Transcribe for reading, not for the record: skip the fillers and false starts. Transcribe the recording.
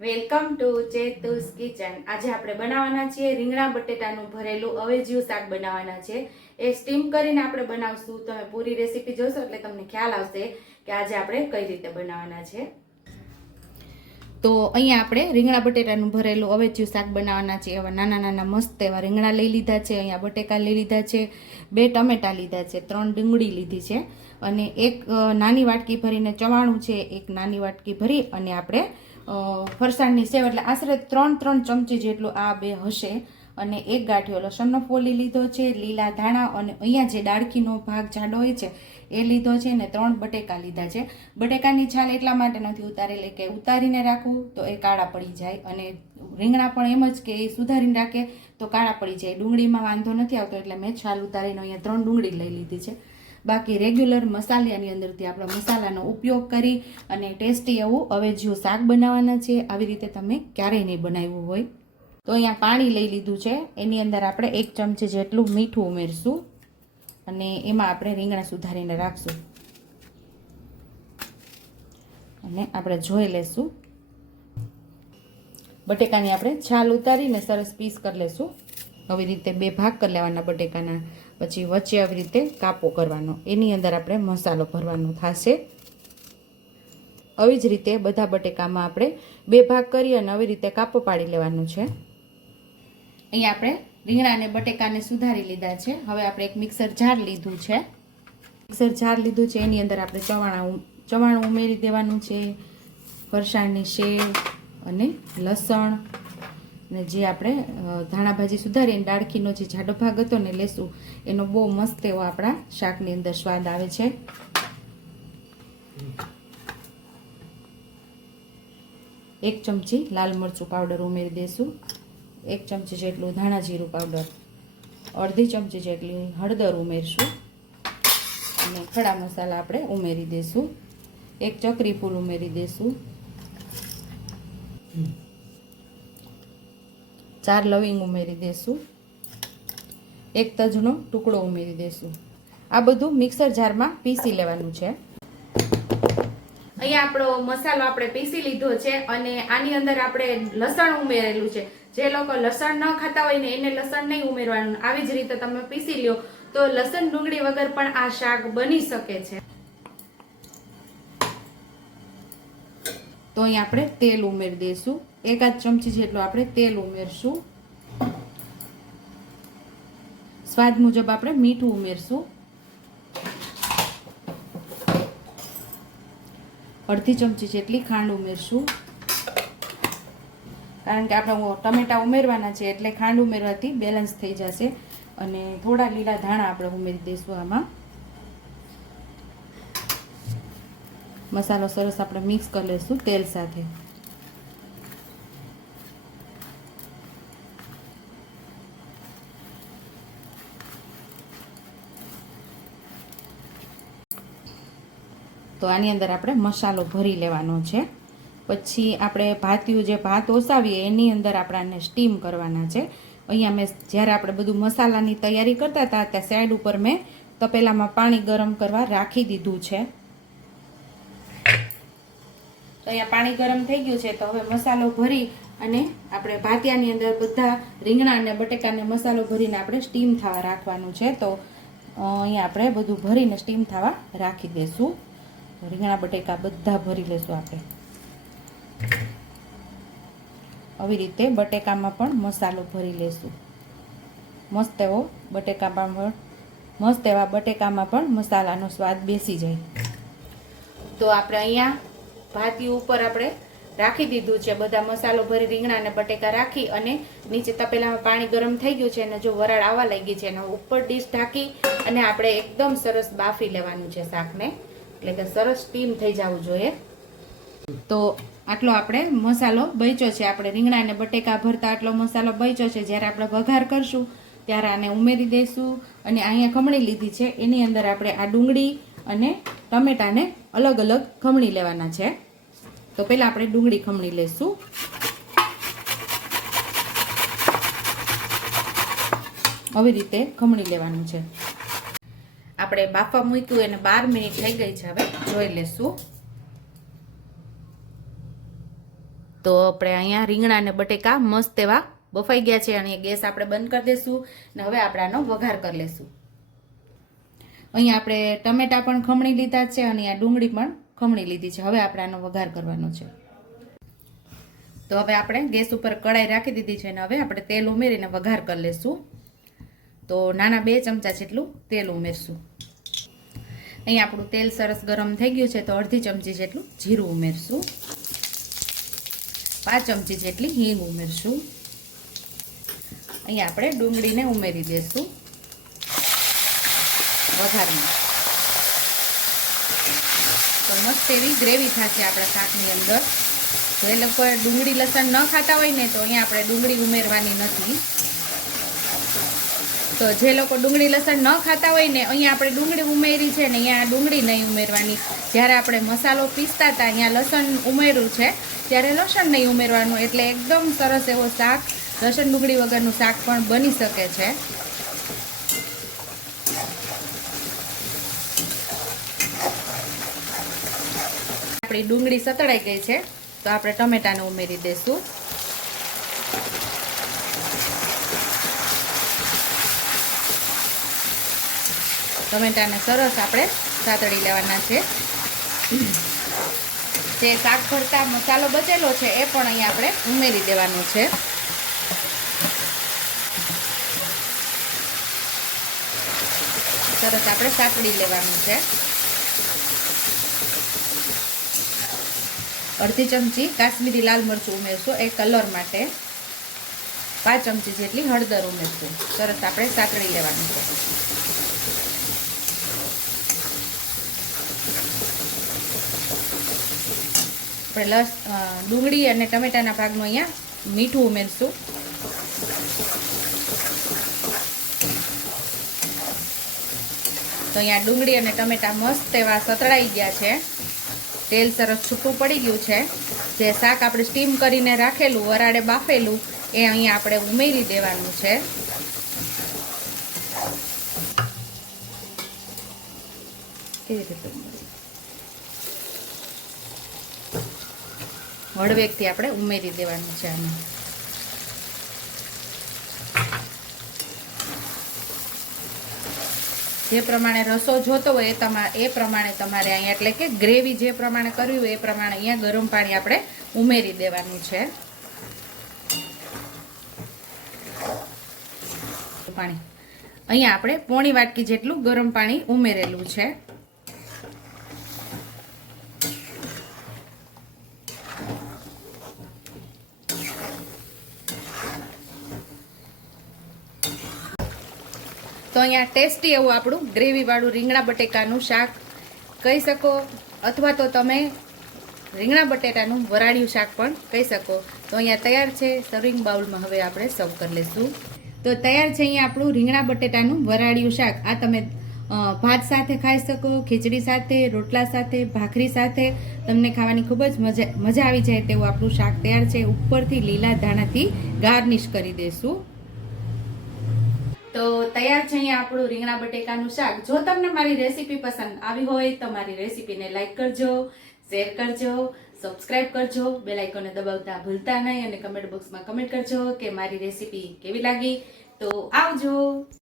Welcome to ચેતુસ kitchen. આજે આપણે બનાવવાના છીએ રીંગણા બટેટાનું ભરેલું અવેજીયું શાક બનાવવાના છે। એ સ્ટીમ કરીને આપણે બનાવશું। તમે પૂરી રેસીપી જોશો એટલે તમને ખ્યાલ આવશે કે આજે આપણે કઈ રીતે બનાવવાના છે। તો અહીંયા આપણે રીંગણા બટેટાનું ભરેલું અવેજીયું શાક બનાવવાના છે। એવા નાના નાના મસ્ત એવા રીંગણા લઈ લીધા છે, અહીંયા બટેકા લઈ લીધા છે, 2 ટમેટા લીધા છે, 3 ડુંગળી લીધી છે અને એક નાની વાટકી ભરીને ચવાણું છે, એક નાની વાટકી ભરી અને આપણે ફરસાણની સેવ એટલે આશરે 3 ચમચી જેટલું આ બે હશે અને એક ગાંઠિયો લસણનો ફોલી લીધો છે, લીલા ધાણા અને અહીંયા જે ડાળખીનો ભાગ જાડો હોય છે એ લીધો છે ને 3 બટેકા લીધા છે। બટેકાની છાલ એટલા માટે નથી ઉતારેલી કે ઉતારીને રાખવું તો એ કાળા પડી જાય અને રીંગણા પણ એમ જ કે એ સુધારીને રાખે તો કાળા પડી જાય। ડુંગળીમાં વાંધો નથી આવતો એટલે મેં છાલ ઉતારીને અહીંયા 3 ડુંગળી લઈ લીધી છે। બાકી રેગ્યુલર મસાલાની અંદરથી આપણે મસાલાનો ઉપયોગ કરી અને ટેસ્ટી એવું અવેજીયું શાક બનાવવાના છે। આવી રીતે તમે ક્યારેય નહીં બનાવ્યું હોય તો અહીંયા પાણી લઈ લીધું છે, એની અંદર આપણે 1 ચમચી જેટલું મીઠું ઉમેરશું અને એમાં આપણે રીંગણા સુધારીને રાખશું અને આપણે જોઈ લેશું। બટેકાની આપણે છાલ ઉતારીને સરસ પીસ કરી લેશું। આવી રીતે 2 ભાગ કરી લેવાના બટેકાના, પછી વચ્ચે આવી રીતે કાપો કરવાનો, એની અંદર આપણે મસાલો ભરવાનો થશે। આવી જ રીતે બધા બટેકામાં આપણે 2 ભાગ કરી અને આવી રીતે કાપો પાડી લેવાનું છે। અહીંયા આપણે રીંગણા અને બટેકાને સુધારી લીધા છે। હવે આપણે એક મિક્સર જાર લીધું છે, એની અંદર આપણે ચવાણું ઉમેરી દેવાનું છે, ફરસાણની સેવ અને લસણ અને જે આપણે ધાણા ભાજી સુધારીને ડાળખીનો જે જાડો ભાગ હતો ને લેશું, એનો બહુ મસ્ત એવો આપણા શાકની અંદર સ્વાદ આવે છે। એક ચમચી લાલ મરચું પાવડર ઉમેરી દઈશું, 1 ચમચી જેટલું ધાણા જીરું પાવડર, અડધી ચમચી જેટલી હળદર ઉમેરશું અને ખડા મસાલા આપણે ઉમેરી દઈશું, 1 ચકરી ફૂલ ઉમેરી દઈશું, 4 લવિંગ ઉમેરી દઈશું, 1 તજનો ટુકડો ઉમેરી દઈશું। આ બધું મિક્સર જારમાં પીસી લેવાનું છે। અહીંયા આપણો મસાલો આપણે પીસી લીધો છે અને આની અંદર આપણે લસણ ઉમેરેલું છે। જે લોકો લસણ ન ખાતા હોય ને એને લસણ નહીં ઉમેરવાનું, આવી જ રીતે તમે પીસી લ્યો તો લસણ ડુંગળી વગર પણ આ શાક બની શકે છે। તો અહીંયા આપણે તેલ ઉમેરી દઈશું, 1 ચમચી જેટલું આપણે તેલ ઉમેરશું, સ્વાદ મુજબ આપણે મીઠું ઉમેરશું, અડધી ચમચી જેટલી ખાંડ ઉમેરશું, કારણ કે આપણે ટમેટા ઉમેરવાના છે એટલે ખાંડ ઉમેરવાથી બેલેન્સ થઈ જશે અને થોડા લીલા ધાણા આપણે ઉમેરી દઈશું આમાં। મસાલો સરસ આપણે મિક્સ કરી લઈશું તેલ સાથે। તો આની અંદર આપણે મસાલો ભરી લેવાનો છે, પછી આપણે ભાતિયું જે ભાત ઓસાવીએ એની અંદર આપણે આને સ્ટીમ કરવાના છે। અહીંયા મેં જ્યારે આપણે બધું મસાલાની તૈયારી કરતા હતા ત્યાં સાઈડ ઉપર મેં તપેલામાં પાણી ગરમ કરવા રાખી દીધું છે। તો અહીંયા પાણી ગરમ થઈ ગયું છે, તો હવે મસાલો ભરી અને આપણે ભાતિયાની અંદર બધા રીંગણા અને બટેકાને મસાલો ભરીને આપણે સ્ટીમ થવા રાખવાનું છે। તો અહીંયા આપણે બધું ભરીને સ્ટીમ થવા રાખી દઈશું। રીંગણા બટેકા બધા ભરી લેશું આપણે। આવી રીતે બટેકામાં પણ મસાલો ભરી લેશું, મસ્ત એવા બટેકામાં પણ મસાલાનો સ્વાદ બેસી જાય। તો આપણે અહીંયા ભાતિયું ઉપર આપણે રાખી દીધું છે, બધા મસાલો ભરી રીંગણા અને બટેકા રાખી અને નીચે તપેલામાં પાણી ગરમ થઈ ગયું છે અને જો વરાળ આવવા લાગી છે અને ઉપર ડીશ ઢાંકી અને આપણે એકદમ સરસ બાફી લેવાનું છે શાકને, એટલે કે સરસ સ્ટીમ થઈ જવું જોઈએ। તો આટલો આપણે મસાલો બચ્યો છે, આપણે રીંગણા અને બટેકા ભરતા આટલો મસાલો બચ્યો છે। જ્યારે આપણે વઘાર કરશું ત્યારે આને ઉમેરી દઈશું અને અહીંયા ખમણી લીધી છે, એની અંદર આપણે આ ડુંગળી અને ટમેટાને અલગ અલગ ખમણી લેવાના છે। તો પહેલાં આપણે ડુંગળી ખમણી લઈશું, આવી રીતે ખમણી લેવાનું છે। આપણે બાફા મૂક્યું એને 12 મિનિટ થઈ ગઈ છે, હવે જોઈ લેશું। તો આપણે અહીંયા રીંગણા અને બટેકા મસ્ત એવા બફાઈ ગયા છે અને ગેસ આપણે બંધ કરી દઈશું ને હવે આપણે આનો વઘાર કરી લઈશું. અહીંયા આપણે ટમેટા પણ ખમણી લીધા છે અને આ ડુંગળી પણ ખમણી લીધી છે. હવે આપણે આનો વઘાર કરવાનો છે. તો હવે આપણે ગેસ ઉપર કડાઈ રાખી દીધી છે અને હવે આપણે તેલ ઉમેરીને વઘાર કરી લઈશું. તો નાના 2 ચમચા જેટલું તેલ ઉમેરશું. અહીંયા આપણું તેલ સરસ ગરમ થઈ ગયું છે તો અડધી ચમચી જેટલું જીરું ઉમેરશું. 5 ચમચી જેટલી હિંગ ઉમેરશું. અહીંયા આપણે ડુંગળીને ઉમેરી દઈશું વઘારમાં. તો મસ્ત એવી ગ્રેવી થશે આપણા શાકની અંદર. તો એ લોકો ડુંગળી લસણ ન ખાતા હોય ને તો અહીંયા આપણે ડુંગળી ઉમેરવાની નથી. તો જે લોકો ડુંગળી લસણ ન ખાતા હોય ને અહીંયા આપણે ડુંગળી ઉમેરી છે ને અહીંયા ડુંગળી નહીં ઉમેરવાની. જ્યારે આપણે મસાલો પીસતા હતા અહીંયા લસણ ઉમેર્યું છે ત્યારે લસણ નહીં ઉમેરવાનું. એટલે એકદમ સરસ એવો શાક લસણ ડુંગળી વગરનું શાક પણ બની શકે છે. આપણી ડુંગળી સતળાઈ ગઈ છે તો આપણે ટમેટાને ઉમેરી દઈશું. ટમેટાને સરસ આપણે સાતળી લેવાના છે. જે શાક ભરતા મસાલો બચેલો છે એ પણ અહીંયા આપણે ઉમેરી દેવાનો છે. સરસ આપણે સાતળી લેવાનું છે. અડધી ચમચી કાશ્મીરી લાલ મરચું ઉમેરશું એ કલર માટે. 5 ચમચી જેટલી હળદર ઉમેરશું. સરસ આપણે સાતળી લેવાનું છે. આપણે ડુંગળી અને ટમેટાના ભાગનું અહીંયા મીઠું ઉમેરશું. તો અહીંયા ડુંગળી અને ટમેટા મસ્ત એવા સતળાઈ ગયા છે. તેલ સરસ છૂટું પડી ગયું છે. જે શાક આપણે સ્ટીમ કરીને રાખેલું વરાળે બાફેલું એ અહીંયા આપણે ઉમેરી દેવાનું છે. કેવી રીતે હળવેકથી આપણે ઉમેરી દેવાનું છે આને. જે પ્રમાણે રસો જોતો હોય એ પ્રમાણે તમારે અહીંયા એટલે કે ગ્રેવી જે પ્રમાણે કરવી હોય એ પ્રમાણે અહીંયા ગરમ પાણી આપણે ઉમેરી દેવાનું છે. પાણી અહીંયા આપણે પોણી વાટકી જેટલું ગરમ પાણી ઉમેરેલું છે. તો અહીંયા ટેસ્ટી એવું આપણું ગ્રેવીવાળું રીંગણા બટેકાનું શાક કહી શકો અથવા તો તમે રીંગણા બટેટાનું વરાળિયું શાક પણ કહી શકો. તો અહીંયા તૈયાર છે. સર્વિંગ બાઉલમાં હવે આપણે સર્વ કરી લઈશું. તો તૈયાર છે અહીંયા આપણું રીંગણા બટેટાનું વરાળિયું શાક. આ તમે ભાત સાથે ખાઈ શકો, ખીચડી સાથે, રોટલા સાથે, ભાખરી સાથે તમને ખાવાની ખૂબ જ મજા આવી જાય તેવું આપણું શાક તૈયાર છે. ઉપરથી લીલા ધાણાથી ગાર્નિશ કરી દઈશું. તો તૈયાર છે અહીંયા આપણું રીંગણા બટેકાનું શાક. જો તમને મારી રેસીપી પસંદ આવી હોય તો મારી રેસીપીને લાઈક કરજો, શેર કરજો, સબસ્ક્રાઇબ કરજો, બેલ આઇકોનને દબાવતા ભૂલતા નહીં અને કમેન્ટ બોક્સમાં કમેન્ટ કરજો કે મારી રેસીપી કેવી લાગી. તો આવજો.